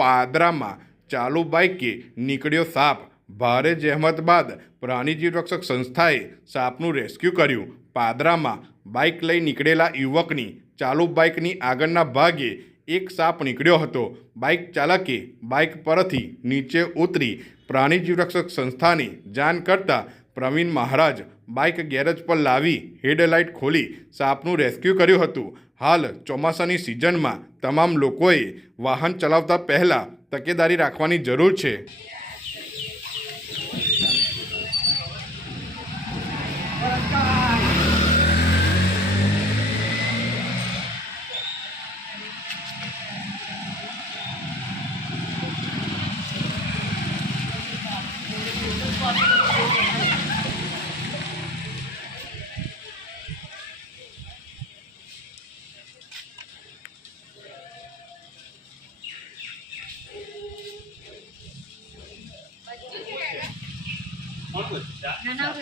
પાદરામાં ચાલુ બાઇકે નીકળ્યો સાપ। ભારે જહેમત બાદ પ્રાણીજીવ રક્ષક સંસ્થાએ સાપનું રેસ્ક્યુ કર્યું। પાદરામાં બાઇક લઈ નીકળેલા યુવકની ચાલુ બાઇકની આગળના ભાગે એક સાપ નીકળ્યો હતો। બાઇક ચાલકે બાઇક પરથી નીચે ઉતરી પ્રાણીજીવ રક્ષક સંસ્થાને જાણ કરતા પ્રવીણ મહારાજ બાઇક ગેરેજ પર લાવી હેડલાઇટ ખોલી સાપનું રેસ્ક્યુ કર્યું હતું। હાલ ચોમાસાની સિઝનમાં તમામ લોકોએ વાહન ચલાવતા પહેલાં તકેદારી રાખવાની જરૂર છે। ના ના